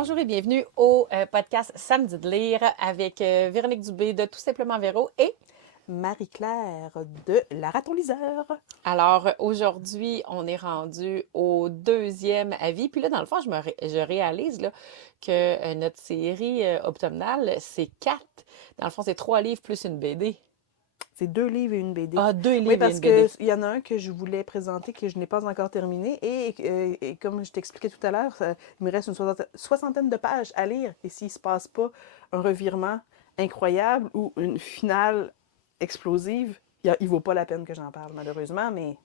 Bonjour et bienvenue au podcast Samedi de lire avec Véronique Dubé de Tout simplement Véro et Marie-Claire de La Raton-Liseur. alors aujourd'hui, on est rendu au deuxième avis. Puis là, dans le fond, je réalise là, que notre série automnale, c'est 4. Dans le fond, c'est 3 livres plus une BD. C'est 2 livres et une BD. Ah, 2 Oui, livres et parce une BD. qu'il y en a un que je voulais présenter que je n'ai pas encore terminé. Et comme je t'expliquais tout à l'heure, il me reste une soixantaine de pages à lire. Et s'il ne se passe pas un revirement incroyable ou une finale explosive, il ne vaut pas la peine que j'en parle, malheureusement. Mais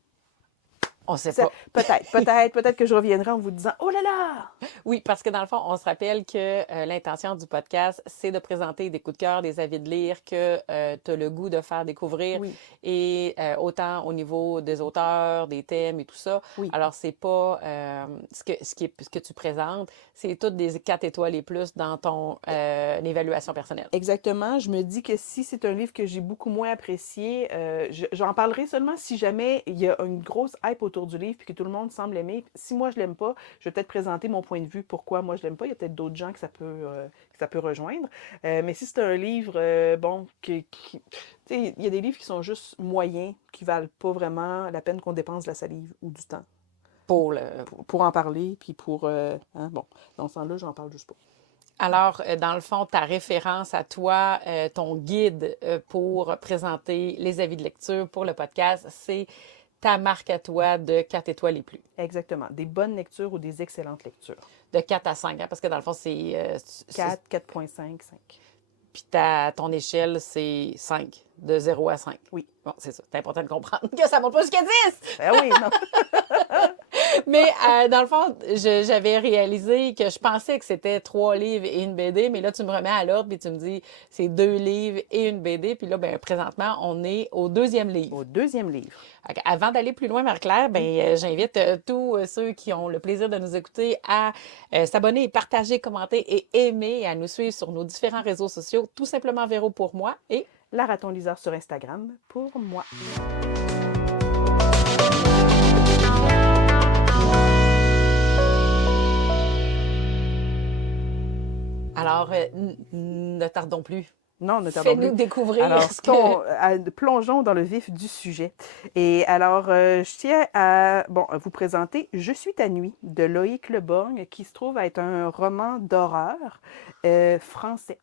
On sait pas. peut-être que je reviendrai en vous disant « Oh là là! » Oui, parce que dans le fond, on se rappelle que l'intention du podcast, c'est de présenter des coups de cœur, des avis de lire que tu as le goût de faire découvrir. Oui. Et autant au niveau des auteurs, des thèmes et tout ça. Oui. Alors, c'est pas ce que tu présentes, c'est toutes des 4 étoiles et plus dans ton évaluation personnelle. Exactement. Je me dis que si c'est un livre que j'ai beaucoup moins apprécié, j'en parlerai seulement si jamais il y a une grosse hype autour du livre puis que tout le monde semble aimer. Si moi je l'aime pas, je vais peut-être présenter mon point de vue pourquoi moi je l'aime pas. Il y a peut-être d'autres gens que ça peut rejoindre. Mais si c'est un livre, tu sais, il y a des livres qui sont juste moyens, qui valent pas vraiment la peine qu'on dépense de la salive ou du temps Pour le... pour en parler puis bon, dans ce temps-là, j'en parle juste pas. Alors, dans le fond, ta référence à toi, ton guide pour présenter les avis de lecture pour le podcast, c'est ta marque à toi de 4 étoiles et plus. Exactement. Des bonnes lectures ou des excellentes lectures. De 4 à 5, hein, parce que dans le fond, c'est... 4, 4,5, 5. Puis ton échelle, c'est 5, de 0 à 5. Oui. Bon, c'est ça. C'est important de comprendre que ça ne monte pas jusqu'à 10! Ben oui, non. Mais dans le fond, j'avais réalisé que je pensais que c'était 3 livres et une BD, mais là, tu me remets à l'ordre, puis tu me dis c'est 2 livres et une BD. Puis là, ben, présentement, on est au 2e livre. Au 2e livre. Avant d'aller plus loin, Marie-Claire, ben, j'invite tous ceux qui ont le plaisir de nous écouter à s'abonner, partager, commenter et aimer, et à nous suivre sur nos différents réseaux sociaux. Tout simplement Véro pour moi et La Raton-Liseur sur Instagram pour moi. alors, ne tardons plus. Non, ne tardons Fais-nous plus. découvrir Alors, ce que... plongeons dans le vif du sujet. Et alors, je tiens à vous présenter Je suis ta nuit de Loïc Le Borgne, qui se trouve à être un roman d'horreur français.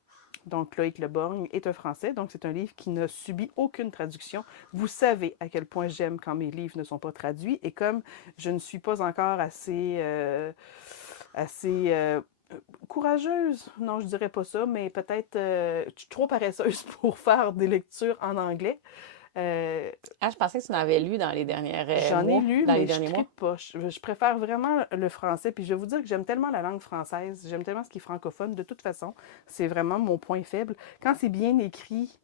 Donc, Loïc Le Borgne est un Français, donc c'est un livre qui n'a subi aucune traduction. Vous savez à quel point j'aime quand mes livres ne sont pas traduits, et comme je ne suis pas encore assez courageuse, non, je dirais pas ça, mais peut-être je suis trop paresseuse pour faire des lectures en anglais. je pensais que tu en avais lu dans les dernières J'en ai mois, lu, dans les mais je derniers mois. tripe pas. Je préfère vraiment le français. Puis je vais vous dire que j'aime tellement la langue française, j'aime tellement ce qui est francophone. De toute façon, c'est vraiment mon point faible. Quand c'est bien écrit,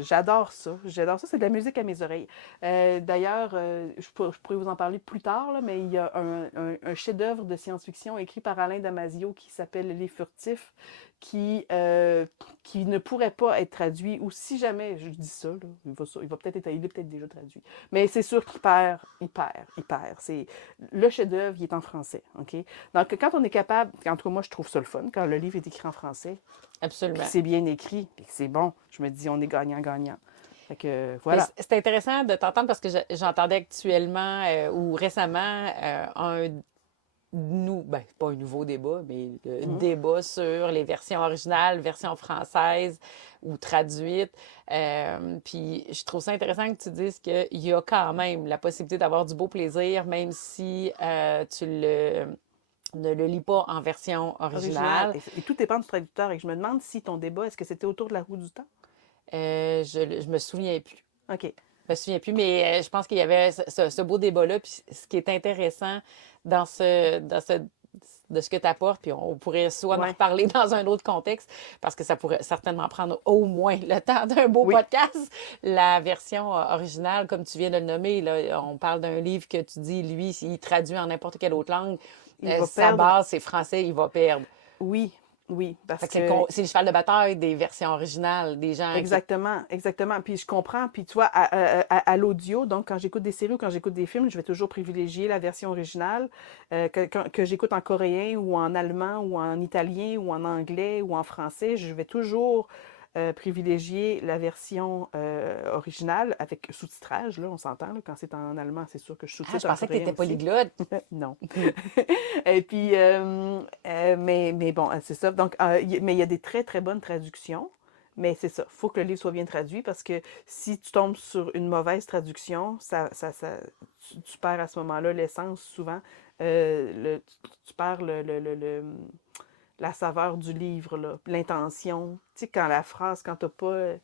j'adore ça. J'adore ça. C'est de la musique à mes oreilles. D'ailleurs, je pourrais vous en parler plus tard, là, mais il y a un chef-d'œuvre de science-fiction écrit par Alain Damasio qui s'appelle Les Furtifs, qui ne pourrait pas être traduit, ou si jamais je dis ça, là, il va peut-être être, il est peut-être déjà traduit. Mais c'est sûr qu'il perd. C'est, le chef-d'œuvre, il est en français. OK? Donc, quand on est capable, en tout cas, moi, je trouve ça le fun, quand le livre est écrit en français, Absolument. puis c'est bien écrit, puis c'est bon, je me dis, on est gagnant-gagnant. Fait que, voilà. C'est intéressant de t'entendre parce que j'entendais actuellement ou récemment pas un nouveau débat, mais débat sur les versions originales, versions françaises ou traduites. Puis je trouve ça intéressant que tu dises qu'il y a quand même la possibilité d'avoir du beau plaisir, même si tu ne le lis pas en version originale. Et tout dépend du traducteur. Et je me demande si ton débat, est-ce que c'était autour de la roue du temps? Je me souviens plus. OK. Je me souviens plus, mais je pense qu'il y avait ce beau débat-là. Puis ce qui est intéressant de ce que tu apportes, puis on pourrait soit en reparler dans un autre contexte, parce que ça pourrait certainement prendre au moins le temps d'un beau podcast. La version originale, comme tu viens de le nommer, là, on parle d'un livre que tu dis, lui, s'il traduit en n'importe quelle autre langue, sa base, c'est français, il va perdre. Oui. Oui, Fait parce que que c'est le cheval de bataille des versions originales, des gens qui... exactement, exactement. Puis je comprends. Puis tu vois, à l'audio, donc quand j'écoute des séries ou quand j'écoute des films, je vais toujours privilégier la version originale, que j'écoute en coréen ou en allemand ou en italien ou en anglais ou en français. Je vais toujours privilégier la version originale avec sous-titrage, là, on s'entend. Là, quand c'est en allemand, c'est sûr que je Ah, je sous-titre en pensais que tu coréen étais aussi. polyglotte. Non. Et puis, mais bon, c'est ça. Donc, mais il y a des très, très bonnes traductions. Mais c'est ça, il faut que le livre soit bien traduit parce que si tu tombes sur une mauvaise traduction, tu perds à ce moment-là l'essence souvent. Tu perds la saveur du livre, là, l'intention. Tu sais, quand la phrase, quand t'as pas.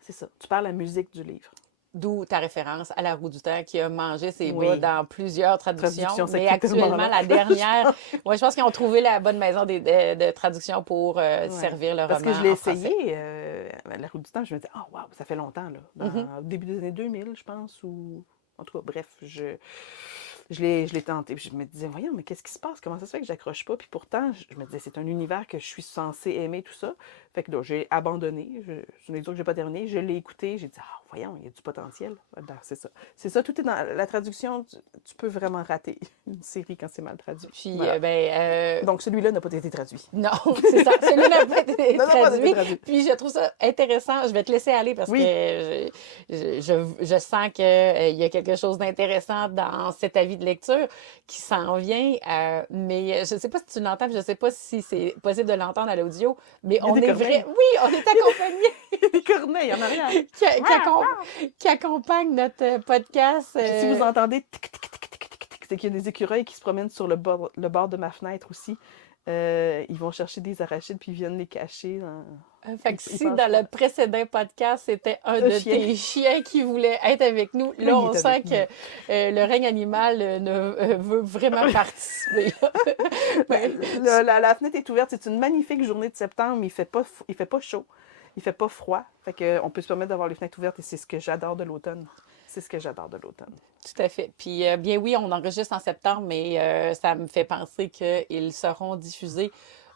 C'est ça, tu perds la musique du livre. D'où ta référence à La Roue du Temps qui a mangé ses bas Oui, dans plusieurs traduction traductions. Mais secrètement actuellement, là. la dernière, moi, je pense qu'ils ont trouvé la bonne maison de traduction pour Ouais. servir le Parce que je roman l'ai en essayé, français. La Roue du Temps, je me disais, oh wow, ça fait longtemps, là. Mhm. Au début des années 2000, je pense, ou. En tout cas, bref, je l'ai tenté. Puis je me disais, voyons, mais qu'est-ce qui se passe? Comment ça se fait que j'accroche pas? Puis pourtant, je me disais, c'est un univers que je suis censée aimer, tout ça. Fait que là, j'ai abandonné. C'est une lecture que j'ai pas terminée. Je l'ai écouté. J'ai dit, ah, voyons, il y a du potentiel. C'est ça. C'est ça, tout est dans la traduction. Tu peux vraiment rater une série quand c'est mal traduit. Puis, Voilà. ben, Donc, celui-là n'a pas été traduit. non, c'est ça. Celui-là n'a pas été Non, n'a pas été traduit. traduit. Puis je trouve ça intéressant. Je vais te laisser aller parce que Oui. je sens qu'il y a quelque chose d'intéressant dans cet avis de lecture qui s'en vient. Mais je ne sais pas si tu l'entends, puis je ne sais pas si c'est possible de l'entendre à l'audio, mais Il y a on des est vrai. corneilles. Oui, on est accompagné Il y a des corneilles en arrière. qui accompagne notre podcast. Puis si vous entendez tic, tic, tic, tic, tic, tic, c'est qu'il y a des écureuils qui se promènent sur le bord de ma fenêtre aussi. Ils vont chercher des arachides puis ils viennent les cacher. Fait que Ils si passent dans le pas. précédent podcast, c'était un Un de chien. tes chiens qui voulait être avec nous, Là, là, il on est sent avec que nous. Le règne animal veut vraiment participer. Ben, la fenêtre est ouverte. C'est une magnifique journée de septembre. Il fait pas chaud. Il fait pas froid. Fait que, on peut se permettre d'avoir les fenêtres ouvertes et c'est ce que j'adore de l'automne. C'est ce que j'adore de l'automne. Tout à fait. Puis, bien oui, on enregistre en septembre, mais ça me fait penser qu'ils seront diffusés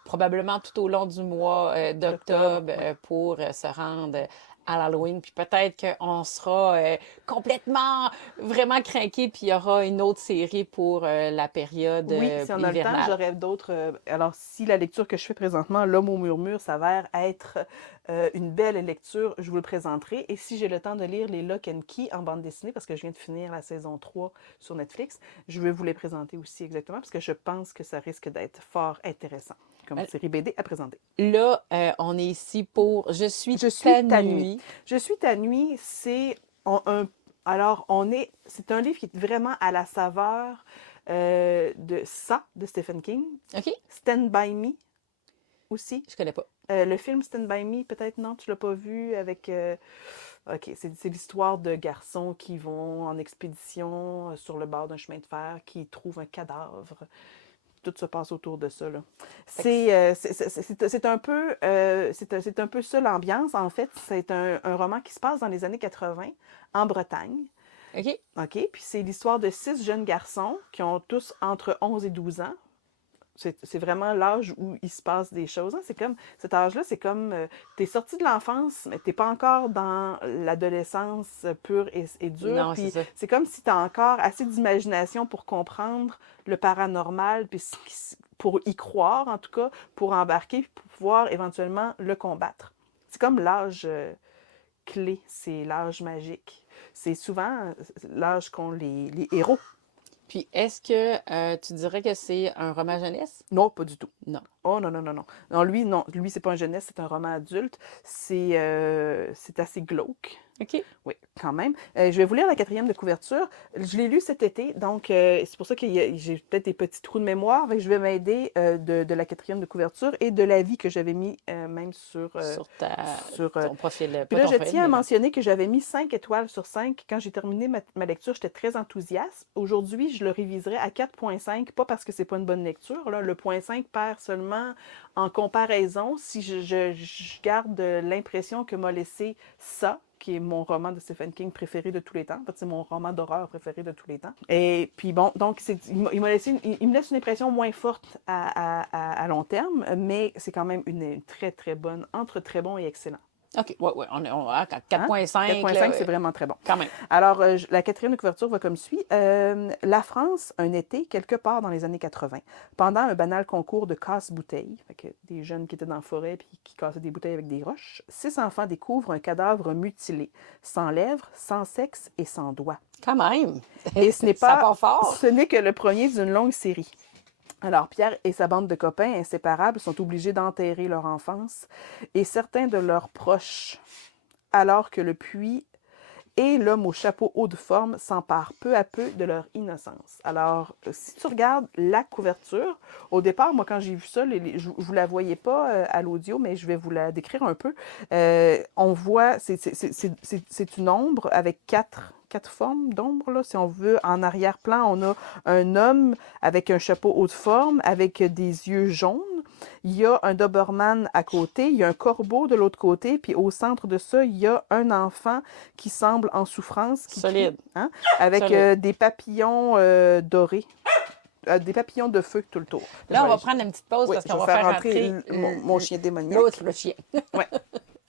probablement tout au long du mois D'octobre, d'octobre ouais. pour se rendre à l'Halloween. Puis peut-être qu'on sera complètement vraiment craqué, puis il y aura une autre série pour la période Oui, si on a le temps, hivernale. j'aurais d'autres. Alors, si la lecture que je fais présentement, L'Homme au murmure, s'avère être une belle lecture, je vous le présenterai. Et si j'ai le temps de lire les Lock and Key en bande dessinée, parce que je viens de finir la saison 3 sur Netflix, je vais vous les présenter aussi exactement, parce que je pense que ça risque d'être fort intéressant comme série BD à présenter. Là, on est ici pour Je suis Je suis ta ta nuit. nuit. Je suis ta nuit, c'est c'est un livre qui est vraiment à la saveur de Ça de Stephen King, OK? Stand by Me aussi. Je connais pas. Le film Stand by Me, peut-être non, tu l'as pas vu avec. Ok, c'est l'histoire de garçons qui vont en expédition sur le bord d'un chemin de fer, qui trouvent un cadavre. Tout se passe autour de ça, là. C'est un peu, c'est un peu ça l'ambiance. En fait, c'est un roman qui se passe dans les années 80 en Bretagne. OK? OK? Puis c'est l'histoire de 6 jeunes garçons qui ont tous entre 11 et 12 ans. C'est vraiment l'âge où il se passe des choses. Hein. C'est comme, cet âge-là, c'est comme, t'es sorti de l'enfance, mais t'es pas encore dans l'adolescence pure et dure. Non, c'est Puis ça. c'est comme si t'as encore assez d'imagination pour comprendre le paranormal, puis pour y croire, en tout cas, pour embarquer, puis pour pouvoir éventuellement le combattre. C'est comme l'âge clé, c'est l'âge magique. C'est souvent l'âge qu'ont les héros. Puis, est-ce que tu dirais que c'est un roman jeunesse? Non, pas du tout. Non. Oh non, non, non, non. Non, lui, c'est pas un jeunesse, c'est un roman adulte. C'est assez glauque. OK. Oui, quand même. Je vais vous lire la 4e de couverture. Je l'ai lu cet été, donc c'est pour ça que j'ai peut-être des petits trous de mémoire. Je vais m'aider de la 4e de couverture et de l'avis que j'avais mis même sur Ton profil, puis pas là, ton je profil, tiens à mais bon. mentionner que j'avais mis 5 étoiles sur 5. Quand j'ai terminé ma lecture, j'étais très enthousiaste. Aujourd'hui, je le réviserai à 4,5, pas parce que c'est pas une bonne lecture. Là. Le 0,5 perd seulement en comparaison si je garde l'impression que m'a laissé ça, qui est mon roman de Stephen King préféré de tous les temps. En fait, c'est mon roman d'horreur préféré de tous les temps. Et puis bon, donc il me laisse une impression moins forte à long terme, mais c'est quand même une très, très bonne, entre très bon et excellent. OK, ouais, à Hein? 4,5. 4,5, c'est vraiment très bon. Quand même. Alors, la quatrième de couverture va comme suit. La France, un été, quelque part dans les années 80, pendant un banal concours de casse-bouteilles, des jeunes qui étaient dans la forêt et qui cassaient des bouteilles avec des roches, 6 enfants découvrent un cadavre mutilé, sans lèvres, sans sexe et sans doigts. Quand même. Et ce n'est Ça part fort. ce n'est que le premier d'une longue série. Alors, Pierre et sa bande de copains inséparables sont obligés d'enterrer leur enfance et certains de leurs proches, alors que le puits et l'homme au chapeau haut de forme s'emparent peu à peu de leur innocence. Alors, si tu regardes la couverture, au départ, moi, quand j'ai vu ça, je ne vous la voyais pas à l'audio, mais je vais vous la décrire un peu. On voit, c'est une ombre avec quatre formes d'ombre, là. Si on veut, en arrière-plan, on a un homme avec un chapeau haut de forme, avec des yeux jaunes. Il y a un Doberman à côté, il y a un corbeau de l'autre côté, puis au centre de ça, il y a un enfant qui semble en souffrance. Qui Solide. Crie, hein, avec des papillons dorés. Des papillons de feu tout le tour. Là, on va prendre une petite pause parce qu'on va faire entrer mon chien démoniaque. L'autre, le chien. Ouais.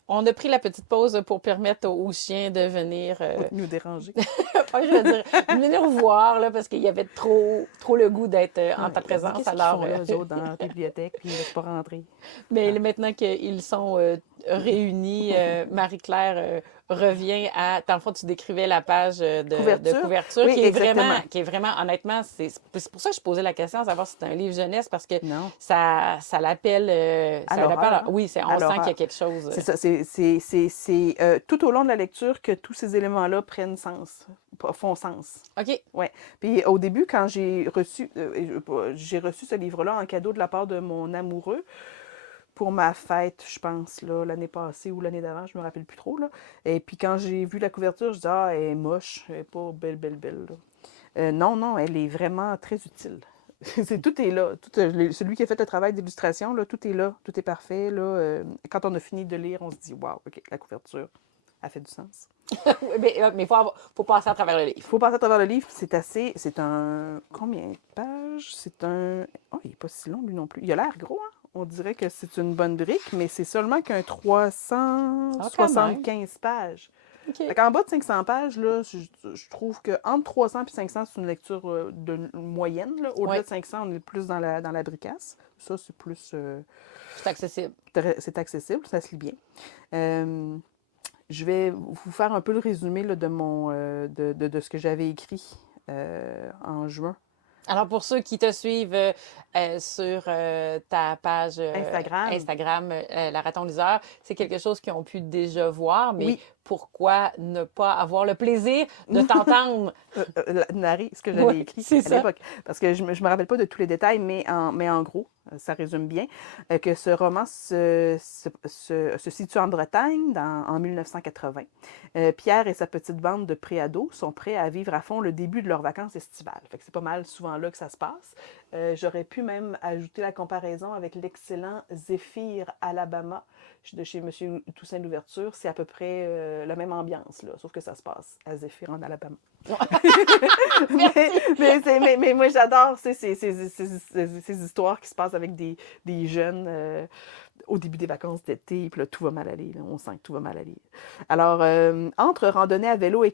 On a pris la petite pause pour permettre au chien de venir... nous déranger. je veux dire, venir voir, là, parce qu'il y avait trop le goût d'être en ta présence. Qu'est-ce Alors, qu'ils font, là, eux autres, dans la bibliothèque, puis ils ne laissent pas rentrer. Mais maintenant qu'ils sont réunis, Marie-Claire revient à... Dans le fond, tu décrivais la page de couverture oui, qui est vraiment, honnêtement, c'est pour ça que je posais la question, à savoir si c'est un livre jeunesse, parce que ça l'appelle... oui, on sent qu'il y a quelque chose... C'est ça, c'est tout au long de la lecture que tous ces éléments-là font sens. OK. Ouais. Puis au début, quand j'ai reçu ce livre-là en cadeau de la part de mon amoureux, pour ma fête, je pense, là, l'année passée ou l'année d'avant, je me rappelle plus trop. Là. Et puis quand j'ai vu la couverture, je dis ah, elle est moche, elle n'est pas belle. Là. Non, elle est vraiment très utile. Tout est là. Celui qui a fait le travail d'illustration, là, tout est là, tout est parfait. Là. Quand on a fini de lire, on se dit waouh, OK, la couverture a fait du sens. mais il faut passer à travers le livre. Il faut passer à travers le livre. C'est un... Combien de pages? Oh, il n'est pas si long, lui non plus. Il a l'air gros, hein? On dirait que c'est une bonne brique, mais c'est seulement qu'un 375 pages. Okay. En bas de 500 pages, là, je trouve qu'entre 300 et 500, c'est une lecture de moyenne. Au-delà de 500, on est plus dans la bricasse. Ça, c'est plus... c'est accessible. C'est accessible, ça se lit bien. Je vais vous faire un peu le résumé là, de ce que j'avais écrit en juin. Alors, pour ceux qui te suivent sur ta page Instagram La Raton Liseur, c'est quelque chose qu'ils ont pu déjà voir, mais pourquoi ne pas avoir le plaisir de t'entendre narrer ce que j'avais écrit à l'époque? Parce que je me rappelle pas de tous les détails, mais en gros, ça résume bien, que ce roman se situe en Bretagne en 1980. Pierre et sa petite bande de préados sont prêts à vivre à fond le début de leurs vacances estivales. Fait que c'est pas mal souvent là que ça se passe. J'aurais pu même ajouter la comparaison avec l'excellent Zéphyr, Alabama, de chez M. Toussaint Louverture. C'est à peu près la même ambiance, là, sauf que ça se passe à Zéphyr, en Alabama. mais moi, j'adore ces histoires qui se passent avec des jeunes au début des vacances d'été, puis là, tout va mal aller. Là, on sent que tout va mal aller. Alors, entre randonnée à vélo et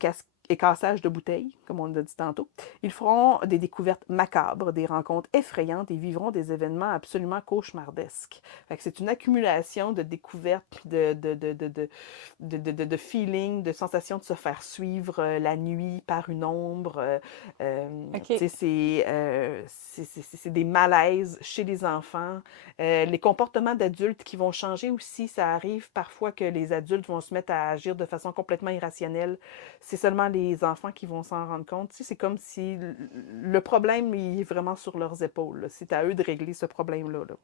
cassage de bouteilles, comme on l'a dit tantôt, ils feront des découvertes macabres, des rencontres effrayantes et vivront des événements absolument cauchemardesques. Fait que c'est une accumulation de découvertes, de feelings, de sensations de se faire suivre la nuit par une ombre. Okay. C'est des malaises chez les enfants. Les comportements d'adultes qui vont changer aussi, ça arrive parfois que les adultes vont se mettre à agir de façon complètement irrationnelle. C'est seulement les enfants qui vont s'en rendre compte. Tu sais, c'est comme si le problème il est vraiment sur leurs épaules. Là. C'est à eux de régler ce problème-là. Là.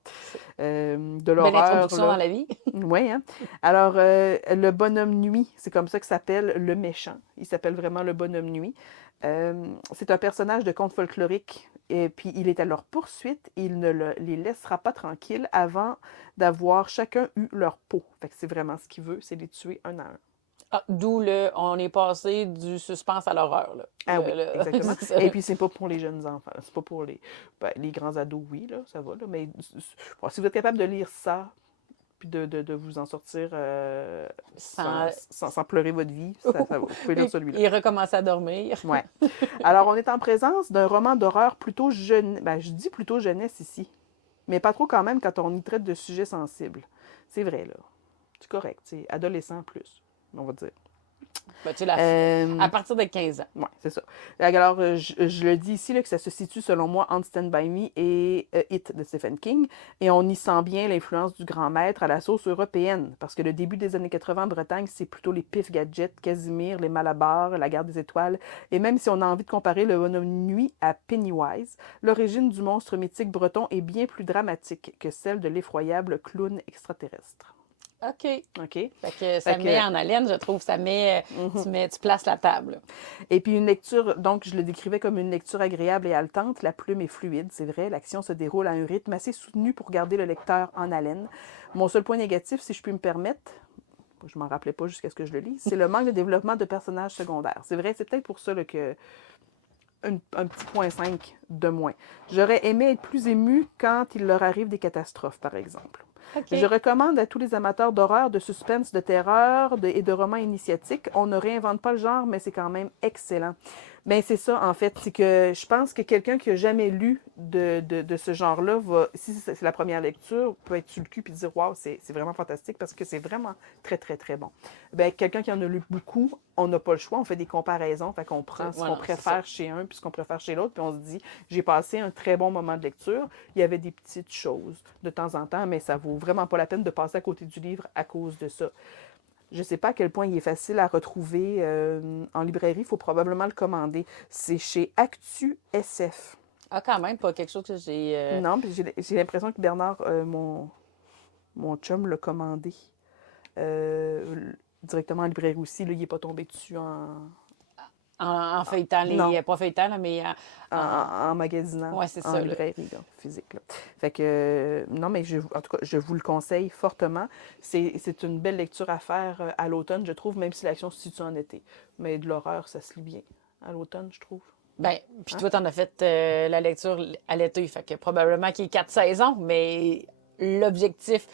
De l'horreur. Belle introduction dans la vie. Oui, hein? Alors, le bonhomme nuit, c'est comme ça que s'appelle le méchant. Il s'appelle vraiment le bonhomme nuit. C'est un personnage de conte folklorique. Et puis, il est à leur poursuite et il ne les laissera pas tranquilles avant d'avoir chacun eu leur peau. Fait que c'est vraiment ce qu'il veut, c'est les tuer un à un. Ah, d'où on est passé du suspense à l'horreur, là. Ah oui, exactement. c'est ça. Et puis, c'est pas pour les jeunes enfants. C'est pas pour les grands ados, oui, là, ça va, là. Mais bon, si vous êtes capable de lire ça, puis de vous en sortir Sans... sans pleurer votre vie, ça va. Vous pouvez lire celui-là. Il recommence à dormir. Ouais. Alors, on est en présence d'un roman d'horreur plutôt jeune. Ben, je dis plutôt jeunesse ici. Mais pas trop quand même quand on y traite de sujets sensibles. C'est vrai, là. C'est correct. C'est adolescent plus, on va dire. Ben, tu sais, à partir de 15 ans. Oui, c'est ça. Alors, je le dis ici, là, que ça se situe, selon moi, entre Stand By Me et It de Stephen King. Et on y sent bien l'influence du grand maître à la sauce européenne. Parce que le début des années 80 en Bretagne, c'est plutôt les Pif Gadgets, Casimir, les Malabars, la Guerre des Étoiles. Et même si on a envie de comparer le bonhomme nuit à Pennywise, l'origine du monstre mythique breton est bien plus dramatique que celle de l'effroyable clown extraterrestre. OK. OK? Fait que ça met en haleine, je trouve. Ça met, tu places la table. Et puis une lecture, donc je le décrivais comme une lecture agréable et haletante. La plume est fluide, c'est vrai. L'action se déroule à un rythme assez soutenu pour garder le lecteur en haleine. Mon seul point négatif, si je puis me permettre, je m'en rappelais pas jusqu'à ce que je le lise, c'est le manque de développement de personnages secondaires. C'est vrai, c'est peut-être pour ça là, que un petit point 5 de moins. J'aurais aimé être plus émue quand il leur arrive des catastrophes, par exemple. Okay. Je recommande à tous les amateurs d'horreur, de suspense, de terreur et de romans initiatiques. On ne réinvente pas le genre, mais c'est quand même excellent. Bien, c'est ça, en fait. C'est que je pense que quelqu'un qui n'a jamais lu de ce genre-là, si c'est la première lecture, peut être sur le cul et dire « Wow, c'est vraiment fantastique » parce que c'est vraiment très, très, très bon. Bien, quelqu'un qui en a lu beaucoup, on n'a pas le choix. On fait des comparaisons. Fait qu'on prend ce qu'on préfère chez un puis ce qu'on préfère chez l'autre. Puis on se dit « J'ai passé un très bon moment de lecture. Il y avait des petites choses de temps en temps, mais ça vaut vraiment pas la peine de passer à côté du livre à cause de ça. » Je ne sais pas à quel point il est facile à retrouver en librairie. Il faut probablement le commander. C'est chez Actu SF. Ah, quand même, pas quelque chose que j'ai... Non, puis j'ai l'impression que Bernard, mon chum, l'a commandé directement en librairie aussi. Là, il n'est pas tombé dessus En feuilletant, pas feuilletant, là, mais en magasinant, ouais, c'est en ça, librairie là, physique. Là. Fait que, non, mais en tout cas, je vous le conseille fortement. C'est une belle lecture à faire à l'automne, je trouve, même si l'action se situe en été. Mais de l'horreur, ça se lit bien à l'automne, je trouve. Bien, puis toi, t'en as fait la lecture à l'été, fait que probablement qu'il y ait 4 saisons, mais l'objectif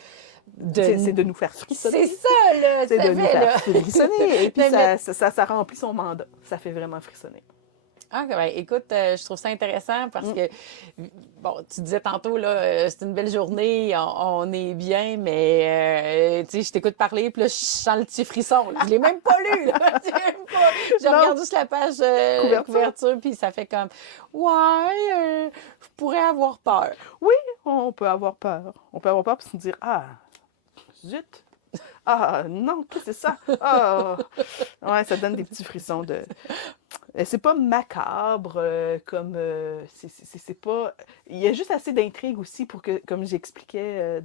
c'est de nous faire frissonner. C'est ça, là! C'est de nous faire frissonner. Et puis, ça remplit son mandat. Ça fait vraiment frissonner. Ah, ben, écoute, je trouve ça intéressant parce que, bon, tu disais tantôt, là, c'est une belle journée, on est bien, mais, tu sais, je t'écoute parler, puis là, je sens le petit frisson. Là. Je l'ai même pas lu, là. Je regarde juste la page couverture, puis ça fait comme, ouais, je pourrais avoir peur. Oui, on peut avoir peur. On peut avoir peur pour se dire, ah, zut! Ah, non, qu'est-ce que c'est ça? Ah! Ouais, ça donne des petits frissons de... C'est pas macabre, comme... c'est pas... Il y a juste assez d'intrigue aussi pour que, comme j'expliquais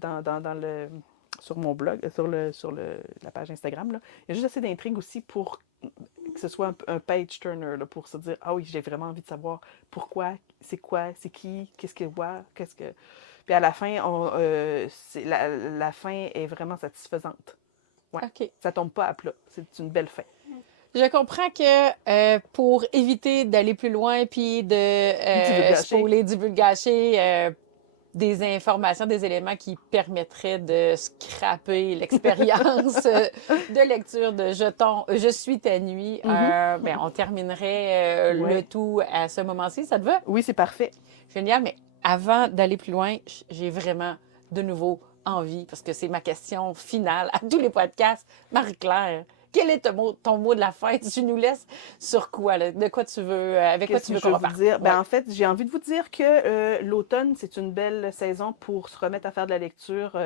sur mon blog, sur la page Instagram, là, il y a juste assez d'intrigue aussi pour que ce soit un page turner, là, pour se dire, ah oui, j'ai vraiment envie de savoir pourquoi, c'est quoi, c'est qui, qu'est-ce qu'il voit, qu'est-ce que... Puis à la fin, la fin est vraiment satisfaisante. Ouais. Okay. Ça tombe pas à plat. C'est une belle fin. Je comprends que pour éviter d'aller plus loin puis de spoiler, divulgacher des informations, des éléments qui permettraient de scraper l'expérience de lecture de Jetons, Je suis ta nuit, ben, on terminerait le tout à ce moment-ci. Ça te va? Oui, c'est parfait. Génial, mais avant d'aller plus loin, j'ai vraiment de nouveau envie, parce que c'est ma question finale à tous les podcasts. Marie-Claire, quel est ton mot de la fin? Tu nous laisses sur quoi? Là? De quoi tu veux, avec quoi tu veux qu'on reparte? Dire? Ben, en fait, j'ai envie de vous dire que l'automne, c'est une belle saison pour se remettre à faire de la lecture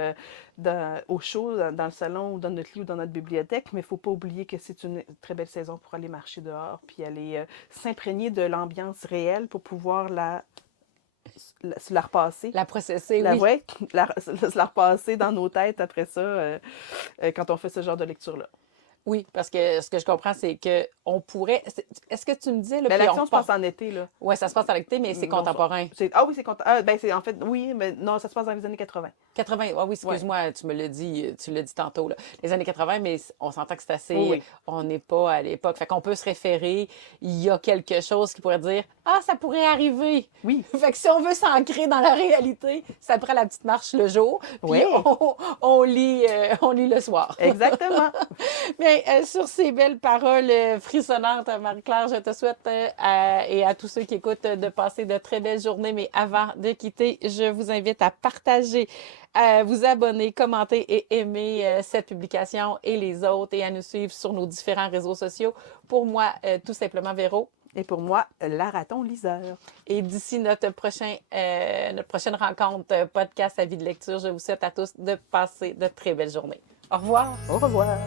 au chaud, dans le salon, ou dans notre lit, ou dans notre bibliothèque. Mais il ne faut pas oublier que c'est une très belle saison pour aller marcher dehors, puis aller s'imprégner de l'ambiance réelle pour pouvoir la repasser. La processer, oui. Ouais, la repasser dans nos têtes après ça, quand on fait ce genre de lecture-là. Oui, parce que ce que je comprends, c'est que on pourrait. Est-ce que tu me disais, là, Mais puis l'action on se passe part. en été, là. Oui, ça se passe à l'été, mais c'est Non, contemporain. ah oui, c'est ben, c'est en fait, oui, mais non, ça se passe dans les années 80. 80, ah oui, Ouais. excuse-moi, tu l'as dit tantôt, là. Les années 80, mais on s'entend que c'est Oui, assez, oui. on n'est pas à l'époque. Fait qu'on peut se référer, il y a quelque chose qui pourrait dire, ah, ça pourrait arriver. Oui. Fait que si on veut s'ancrer dans la réalité, ça prend la petite marche le jour, puis Oui, on lit le soir. exactement. Bien, sur ces belles paroles frissonnantes, Marie-Claire, je te souhaite et à tous ceux qui écoutent de passer de très belles journées. Mais avant de quitter, je vous invite à partager, à vous abonner, commenter et aimer cette publication et les autres et à nous suivre sur nos différents réseaux sociaux. Pour moi, tout simplement Véro. Et pour moi, la raton liseur. Et d'ici notre prochaine rencontre podcast à vie de lecture, je vous souhaite à tous de passer de très belles journées. Au revoir. Au revoir.